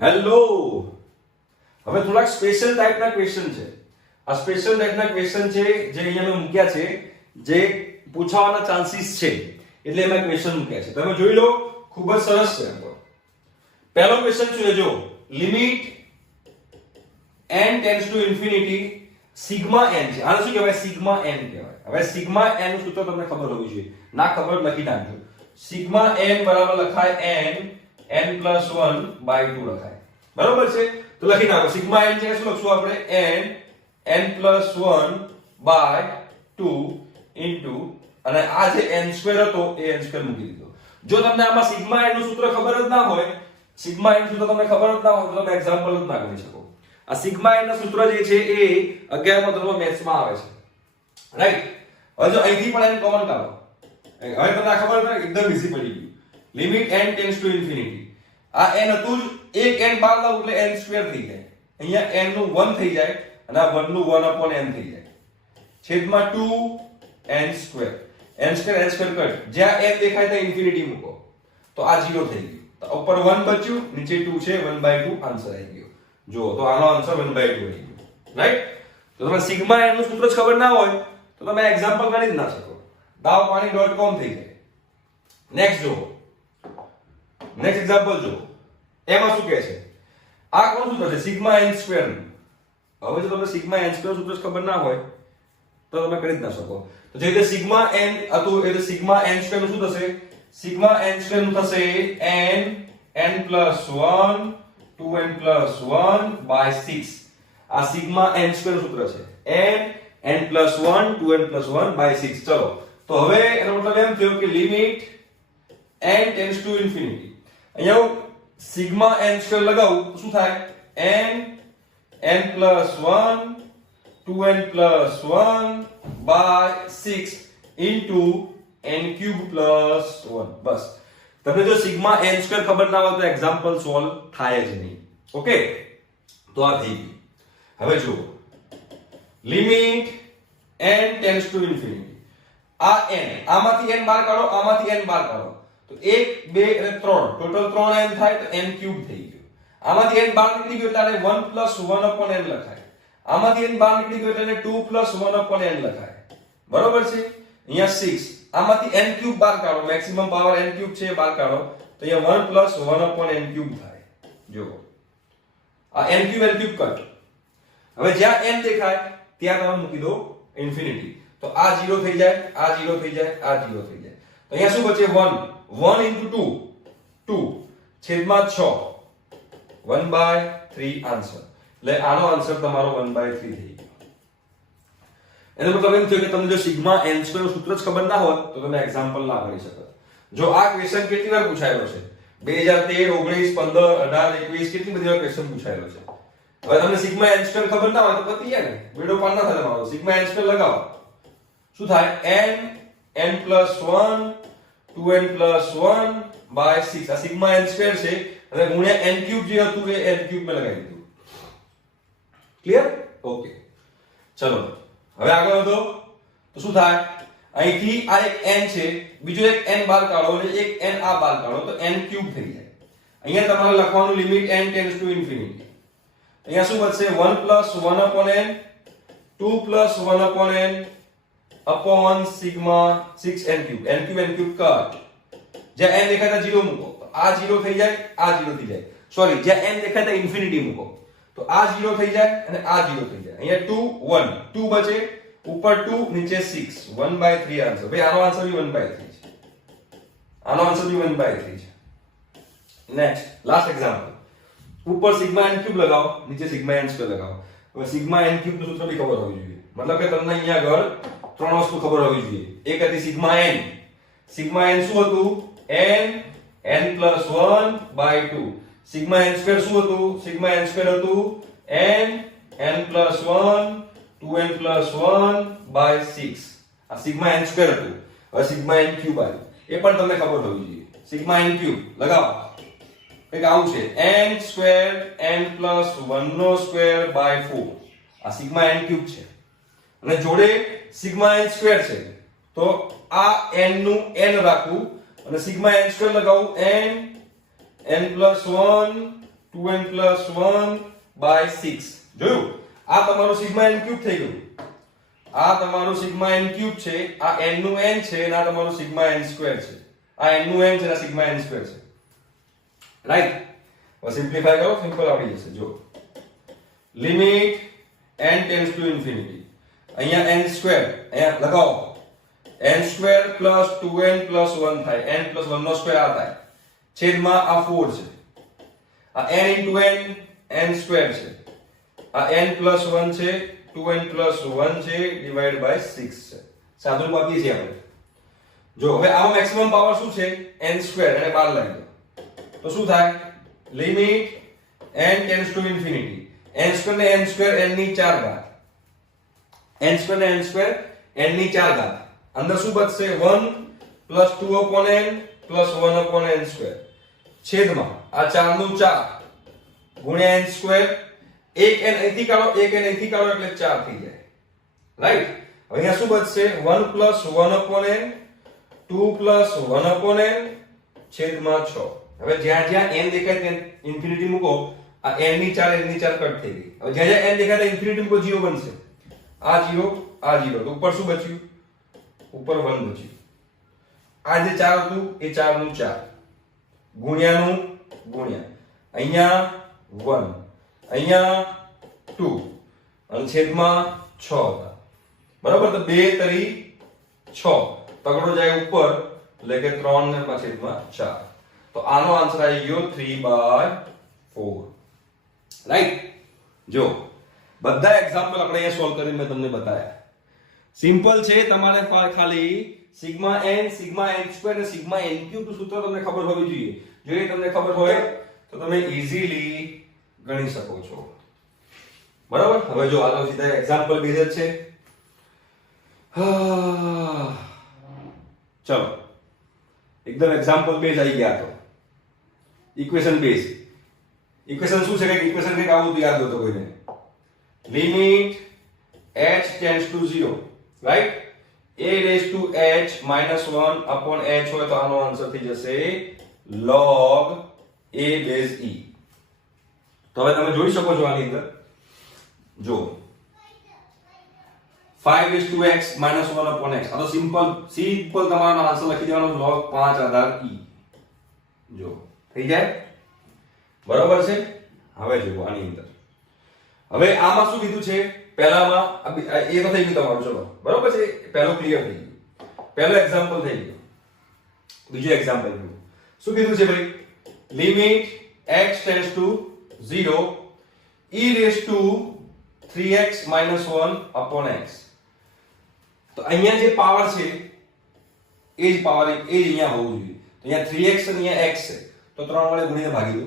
Hello. હવે થોડાક special ટાઈપના ક્વેશ્ચન છે. આ સ્પેશિયલ ટાઈપના ક્વેશ્ચન છે જે અહીંયા મેં મૂક્યા છે, જે પૂછાવાના ચાન્સીસ છે, એટલે એમાં ક્વેશ્ચન મૂક્યા છે. તમે જોઈ લો, ખૂબ જ સરસ છે. પહેલો ક્વેશ્ચન છે, જો limit n tends to infinity sigma n છે. આને શું કહેવાય? સિગ્મા n કહેવાય. હવે સિગ્મા n નું સૂત્ર તમને ખબર હોવી જોઈએ. ના ખબર લખી નાખજો. સિગ્મા n બરાબર લખાય n + 1/2 લખાય. બરોબર છે? તો લખી નાખો. સિગ્મા n છે શું લખશું આપણે? n + 1/2 ઇન્ટુ અને આ જે n² હતો એ n² મૂકી દીધો. જો તમને આમાં સિગ્મા n નું સૂત્ર ખબર જ ના હોય, સિગ્મા n સૂત્ર તમને ખબર જ ના હોય તો તમે એક્ઝામ્પલ જ ના કરી શકો. આ સિગ્મા n નું સૂત્ર જે છે એ 11મા ધોરણમાં મેથ્સમાં આવે છે, રાઈટ? હવે જો અહીંથી પણ n કોમન કાઢો. હવે તમને આ ખબર છે, એકદમ ઈઝી પડી ગયું. Limit n tends to infinity. આ n હતું જ, એક n બાર લાવ એટલે n² થઈ જાય. અહીંયા n નું 1 થઈ જાય અને આ 1 નું 1/n થઈ જાય. છેદમાં 2n². n² cut. જ્યાં n દેખાય ત્યાં ઇન્ફિનિટી મૂકો તો આ 0 થઈ ગયું. તો ઉપર 1 બચ્યું, નીચે 2 છે, 1/2 આન્સર આવી ગયો. જો તો આનો આન્સર 1/2 આવી ગયો, રાઈટ? તો તમે સિગ્મા n નું સૂત્ર જ ખબર ના હોય તો તમે એક્ઝામ્પલ કરી જ ના શકો. dawpani.com થઈ જાય. નેક્સ્ટ જો, નેક્સ્ટ એક્ઝામ્પલ જો. એમાં શું કહે છે? આ કોણ સૂત્ર છે? Sigma n². હવે જો તમને સિગ્મા n² સૂત્ર જ ખબર ના હોય તો તમે કરી જ ના શકો. તો જે રીતે સિગ્મા n હતું એટલે સિગ્મા n² નું શું થશે? સિગ્મા n² નું થશે n + 1 2n + 1/6. આ સિગ્મા n² નું સૂત્ર છે. n + 1 2n + 1/6. ચલો, તો હવે એનો મતલબ એમ થયો કે limit n tends to infinity. અહીંયા હું સિગ્મા n² લગાવું તો શું થાય? n + 1 2n + 1/6 into n³ + 1. બસ. તમને જો સિગ્મા n² ખબર ના હોય તો એક્ઝામ્પલ સોલ્વ થાય જ નહીં. ઓકે, તો આ થઈ ગયું. હવે જુઓ, limit n tends to infinity. આ n, આમાંથી n બહાર કાઢો, આમાંથી n બહાર કાઢો તો 1 2 અને 3 ટોટલ 3n થાય તો n³ થઈ ગયું. આમાંથી n બહાર નીકળી ગયો એટલે 1 + 1/n લખાય. આમાંથી n બહાર નીકળી ગયો એટલે 2 + 1/n લખાય. બરોબર છે? અહીંયા 6, આમાંથી n³ બહાર કાઢો, મેક્સિમમ પાવર n³ છે બહાર કાઢો તો અહીંયા 1 + 1/n³ થાય. જો આ n³ કટ. હવે જ્યાં n દેખાય ત્યાં તમે મૂકી દો ઇન્ફિનિટી. તો આ 0 થઈ જાય, આ 0 થઈ જાય, આ 0 થઈ જાય. તો અહીંયા શું બચે? 1 * 2 છેદમાં 6 1/3 આન્સર. એટલે આનો આન્સર તમારો 1/3 થઈ ગયો. એનો મતલબ એમ થયો કે તમને જો સિગ્મા n² નું સૂત્ર જ ખબર ના હોત તો તમે એક્ઝામ્પલ ના કરી શકત. જો આ ક્વેશ્ચન કેટલી વાર પૂછાયેલો છે? 2013 19 15 18 21 કેટલી બધી વાર ક્વેશ્ચન પૂછાયેલો છે. હવે તમને સિગ્મા n² ખબર ના હોય તો પતી જાય ને, વિડિયો પાર ના થાય તમારો. સિગ્મા n² લગાવો, શું થાય? n + 1 2n + 1/6. આ સિગ્મા n² છે અને ગુણ્યા n³ જે હતું એ n³ મેં લગાવી દીધું. ક્લિયર? ઓકે, ચલો હવે આગળ વધો. તો શું થાય? અહીંથી આ એક n છે, બીજો એક n બહાર કાઢો અને એક n આ બહાર કાઢો તો n³ થઈ જાય. અહીંયા તમારે લખવાનું limit n tends to infinity. અહીંયા શું બચશે? 1 + 1/n 2 + 1/n upon sigma 6n³ n³ cut. જ્યાં n દેખાય ત્યાં 0 મૂકો તો આ 0 થઈ જાય, આ 0 થઈ જાય. સોરી, જ્યાં n દેખાય ત્યાં ઇન્ફિનિટી મૂકો તો આ 0 થઈ જાય અને આ 0 થઈ જાય. અહીંયા 2 1 2 બચે, ઉપર 2 નીચે 6 1/3 આન્સર. ભાઈ આનો આન્સર બી 1/3 છે. આનો આન્સર બી 1/3 છે. Next last example. ઉપર સિગ્મા n³ લગાવો, નીચે સિગ્મા n² લગાવો. હવે સિગ્મા n³ નું સૂત્ર બી ખબર હોવી જોઈએ. મતલબ કે તમને અહીંયા આગળ ત્રણ વસ્તુ ખબર હોવી જોઈએ. એક હતી સિગ્મા n. સિગ્મા n શું હતું? n + 1/2. સિગ્મા n² શું હતું? સિગ્મા n² હતું n + 1 2n + 1/6. આ સિગ્મા n² હતું. હવે સિગ્મા n³ આવ્યું, એ પણ તમને ખબર હોવી જોઈએ. સિગ્મા n³ લગાવો, એક આવું છે n² n + 1/2/4. આ સિગ્મા n³ છે અને જોડે સિગ્મા n² છે તો આ n નું n રાખવું અને sigma n² લગાવું n + 1 2n plus 1 by 6 જોયું આ તમારું સિગ્મા n ક્યુબ થઈ ગયું આ તમારું સિગ્મા n ક્યુબ છે આ n નું n છે અને આ તમારું સિગ્મા n સ્ક્વેર છે આ n નું n છે અને સિગ્મા n સ્ક્વેર છે રાઈટ હવે સિમ્પ્લિફાય કરો સિમ્પલ આવડી જશે જો limit n tends to infinity અહીંયા n સ્ક્વેર અહીંયા લગાવો n square plus 2n plus 1 થાય n પ્લસ 1 નો સ્ક્વેર આ થાય છેદમાં આ 4 છે આ n into n n square છે આ n પ્લસ 1 છે 2n પ્લસ 1 છે ડિવાઇડ બાય 6 છે સાદું બાકી છે આપણે જો હવે આમાં મેક્સિમમ પાવર શું છે n સ્ક્વેર અને 12 લાગી દો તો શું થાય limit n tends to infinity n square ને n સ્ક્વેર n ની 4 ઘાત n સ્ક્વેર ને n સ્ક્વેર n ની 4 ઘાત અંદર શું બચશે 1 plus 2 upon n plus 1 upon n square છેદમાં આ 4 નું 4 ગુણ્યા n સ્ક્વેર એક n અહીંથી કાઢો એક n અહીંથી કાઢો એટલે 4 થઈ જાય રાઈટ હવે અહીંયા શું બચશે 1 plus 1 upon n 2 plus 1 upon n છેદમાં 6 હવે જ્યાં જ્યાં n દેખાય ત્યાં ઇન્ફિનિટી મૂકો આ n ની 4 n ની 4 કટ થઈ ગઈ હવે જ્યાં જ્યાં n દેખાય ત્યાં ઇન્ફિનિટી મૂકો 0 બનશે આ 0 આ 0 તો ઉપર શું બચ્યું ઉપર 1 બચ્યું આ જે 4 હતું એ 4 નું 4 ગુણ્યાનું ગુણ્યા અહીંયા 1 અહીંયા 2 અને છેદમાં 6 હતા બરાબર તો 2 તરી 6 તગડો જાય ઉપર એટલે કે 3 ને છેદમાં 4 તો આનો આન્સર આવી ગયો 3/4 રાઈટ જો બધા એક્ઝામ્પલ આપણે અહીંયા સોલ્વ કરીને મેં તમને બતાવ્યા સિમ્પલ છે તમારે ખાલી sigma n sigma n square અને સિગ્મા n ક્યુબ નું સૂત્ર તમને ખબર હોવી જોઈએ જો એ તમને ખબર હોય તો તમે ઈઝીલી ગણી શકો છો બરાબર હવે જો આનો સીધા એક્ઝામ્પલ બેઝ છે ચલો એકદમ એક્ઝામ્પલ બેઝ આવી ગયા તો ઇક્વેશન બેઝ ઇક્વેશન શું છે કે ઇક્વેશન કે આવું યાદ હતો કોઈને limit h tends to 0 right a raised to h minus 1 upon h હોય તો આનો આન્સર થઈ જશે log a base e તો હવે તમે જોઈ શકો છો આની અંદર જો 5 raised to x minus 1 upon x આ તો સિમ્પલ તમારો આન્સર લખી દેવાનો log 5 આધાર e જો થઈ જાય બરાબર છે હવે જુઓ આની અંદર હવે આમાં શું કીધું છે પહેલામાં એ તો થઈ ગયું તમારું ચલો બરાબર છે પહેલું ક્લિયર થઈ ગયું પહેલો એક્ઝામ્પલ થઈ ગયો બીજો એક્ઝામ્પલ જુઓ શું કીધું છે ભાઈ limit x tends to 0 e raised to 3x minus 1 upon x તો અહીંયા જે પાવર છે એ જ પાવર એ જ અહીંયા હોવું જોઈએ તો અહીંયા 3x અને અહીંયા x છે તો 3 વડે ગુણીને ભાગી દો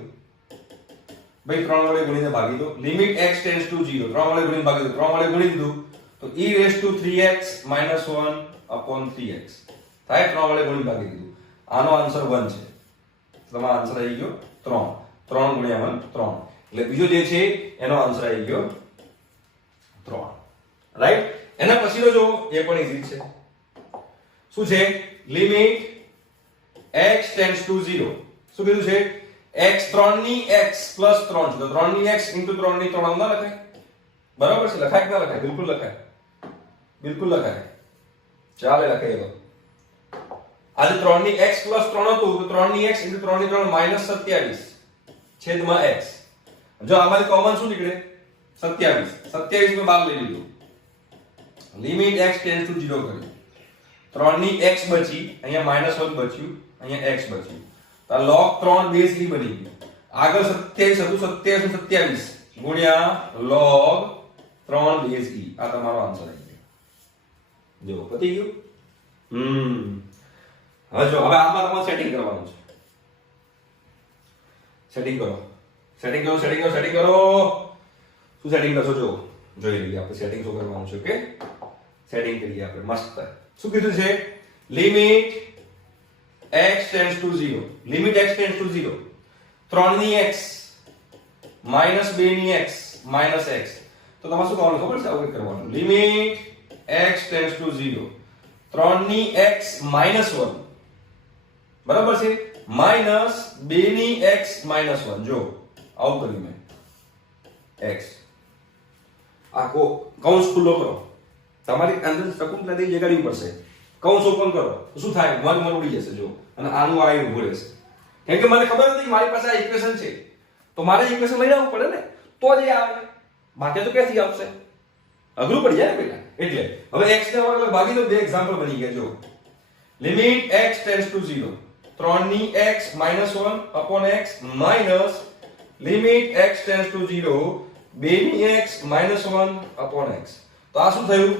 ભાઈ 3 વડે ગુણીને ભાગી દો લિમિટ x ટેન્ડ્સ ટુ 0 3 વડે ગુણીને ભાગી દો 3 વડે ગુણી દીધું તો e raised to 3x minus 1 upon 3x થાય 3 વડે ગુણીને ભાગી દીધું આનો આન્સર 1 છે તમારો આન્સર આવી ગયો 3 3 ગુણ્યા 1 3 એટલે બીજો જે છે એનો આન્સર આવી ગયો 3 રાઈટ એના પછીનો જો એ પણ ઈઝી છે શું છે લિમિટ x ટેન્ડ્સ ટુ 0 શું કીધું છે x 3 ની x પ્લસ 3 છે તો 3 ની x ઇન્ટુ 3 ની 3 ના લખાય બરાબર છે લખાય કે ના લખાય બિલકુલ લખાય ચાલે લખાય તો આજે 3 ની x પ્લસ 3 હતું તો 3 ની x ઇન્ટુ 3 ની 3 માઈનસ 27 છેદમાં x જો આમાંથી કોમન શું નીકળે 27 મેં બહાર લઈ લીધું લિમિટ x ટેન્ડ્સ ટુ 0 કર્યું 3 ની x બચી અહીંયા -1 બચ્યું અહીંયા x બચ્યું તો log 3 બેઝ e બની ગયું આગળ 27 હતું 27 ગુણ્યા log 3 બેઝ e આ તમારો આન્સર આવી ગયો જો પતી ગયું હવે જો હવે આમાં તમારે સેટિંગ કરવાનું છે સેટિંગ કરો શું સેટિંગ કરશો જો જોઈ લઈએ આપણે સેટિંગ શું કરવાનું છે ઓકે સેટિંગ કરીએ આપણે મસ્ત શું કીધું છે limit x tends to 0 limit x tends to 0 3 ની x minus 2 ની x minus x તો તમારે શું કરવાનું ખબર છે આવું કરવાનું લિમિટ x ટેન્ડ્સ ટુ 0 3 ની x minus 1 બરાબર છે minus 2 ની x minus 1 જો આવું કર્યું મેં x આખો કૌંસ ખુલ્લો કરો, તમારી અંદર શકુંતલાથી જગાડવી પડશે. કૌંસ ઓપન કરો તો શું થાય? 1 1 ઉડી જશે જો, અને આનું આ ઊભું રહેશે. કેમ કે મને ખબર હતી કે મારી પાસે આ ઇક્વેશન છે, તો મારે ઇક્વેશન લઈ આવવું પડે ને, તો જ એ આવે. બાકી તો ક્યાંથી આવશે? અઘરું પડી જાય ને બેટા. એટલે હવે x ને અલગ ભાગી દો. બે એક્ઝામ્પલ બની ગયા જો. લિમિટ x ટેન્ડ્સ ટુ 0, 3 ની x -1 upon x minus limit x tends to 0, 2 ની x -1 upon x. તો આ શું થયું?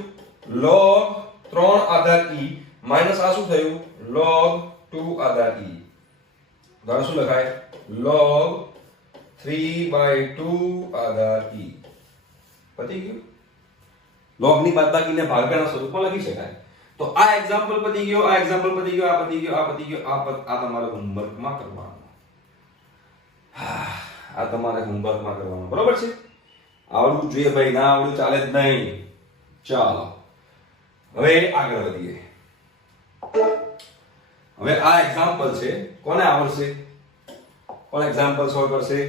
log 3 આધાર e માઈનસ આ શું થયું? log 2 આધાર e. તો આ શું લખાય? log 3/2 આધાર e. પતી ગયું? log ની બાદબાકીને ભાગાકારના સ્વરૂપમાં લખી શકાય. તો આ એક્ઝામ્પલ પતી ગયો, આ એક્ઝામ્પલ પતી ગયો, આ પતી ગયો, આ પતી ગયો, આ તમારે હોમવર્કમાં કરવાનું. આ તમારે હોમવર્કમાં કરવાનું, બરોબર છે? આવડવું જોઈએ ભાઈ, ના આવડ્યું ચાલે જ નહીં. ચાલો હવે આગળ વધીએ. હવે આ એક્ઝામ્પલ છે, કોને આવડશે? કોણ એક્ઝામ્પલ સોલ્વ કરશે?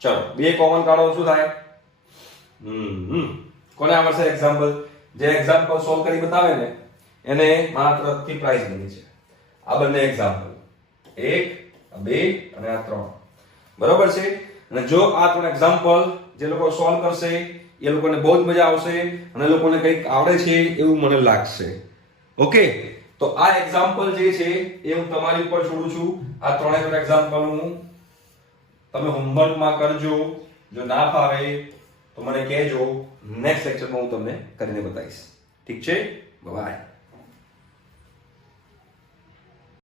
ચલો બે કોમન કાઢો, શું થાય? કોને આવડશે એક્ઝામ્પલ? જે એક્ઝામ્પલ સોલ્વ કરી બતાવે ને એને માત્ર થી પ્રાઇઝ મળી છે. આ બંને એક્ઝામ્પલ, 1 2 અને આ 3, બરોબર છે? અને જો આ ત્રણ એક્ઝામ્પલ જે લોકો સોલ્વ કરશે એ લોકોને બહુ જ મજા આવશે અને એ લોકોને કંઈક આવડે છે એવું મને લાગશે. ઓકે, તો આ એક્ઝામ્પલ જે છે એ હું તમારી ઉપર છોડું છું. આ ત્રણે ત્રણ એક્ઝામ્પલ હું તમે હોમવર્કમાં કરજો. જો ના ફાવે તો મને કહેજો, નેક્સ્ટ લેક્ચરમાં હું તમને કરીને બતાવીશ. ઠીક છે? બાય.